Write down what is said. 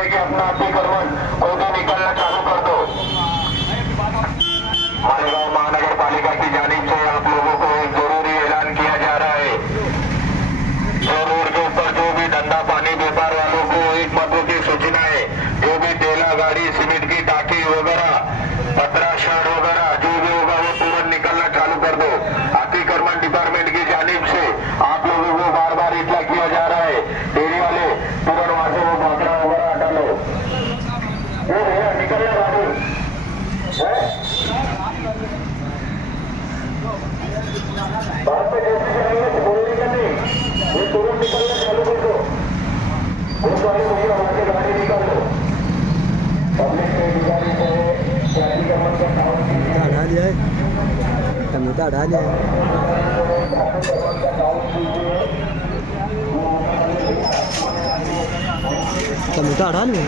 है कि अपना अतिक्रमण कोई भी निकलना चालू कर दो। मालेगांव महानगर पालिका की जानिब से आप लोगों को एक जरूरी ऐलान किया जा रहा है। जो रोड के ऊपर जो भी धंधा पानी व्यापार वालों को एक महत्व की सूचना है, जो भी ठेला गाड़ी सीमेंट की टाकी वगैरह पतरा शर्ट वगैरह जो भी होगा वो तुरंत निकलना चालू कर दो। अतिक्रमण डिपार्टमेंट की जानिब से आप लोगों को बार बार इतला किया जा रहा है। डेरी वाले तुरंत वहां से वो बाकरा वगैरह हटा लो। वो भैया निकलना बाबू बात पे जैसे करेंगे बोलने का नहीं, ये तुरंत निकलना चालू कर दो। वो सारे भैया वहां से गाड़ी निकाल लो। पब्लिक से गुजारिश है कि अतिक्रमण का काम कीजिए। हटा दिया है, टमाटर हटा दिया है। टमाटर हटा लिया।